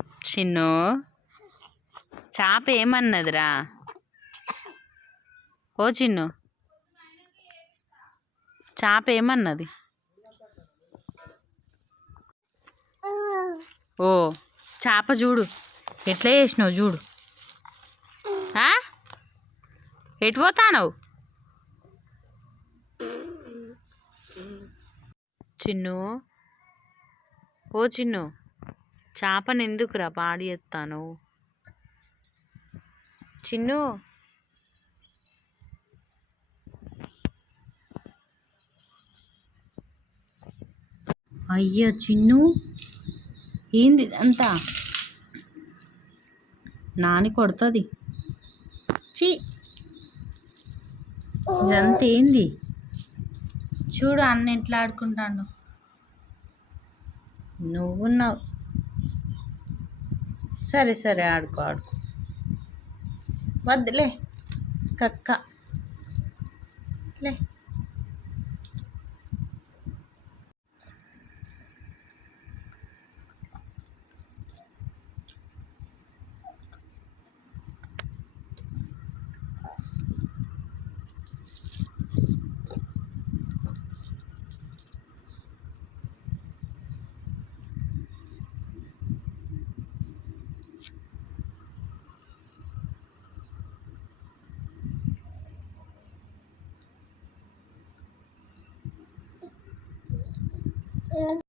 చిన్ను చాప ఏమన్నదిరా? ఓ చిన్ను చాప ఏమన్నది? ఓ చాప చూడు ఎట్లా చేసినావు చూడు. ఎటు పోతానవు? చిన్ను ఓ చిన్ను. చేపను ఎందుకురా పాడి చిన్ను? అయ్యో చిన్ను ఏంది అంతా నాని కొడుతుంది. చి ఇదంతా ఏంది? చూడు అన్న ఎట్లా ఆడుకుంటాడు. నువ్వున్నావు. సరే సరే ఆడుకో ఆడుకో. వద్దులే కక్క. లే. and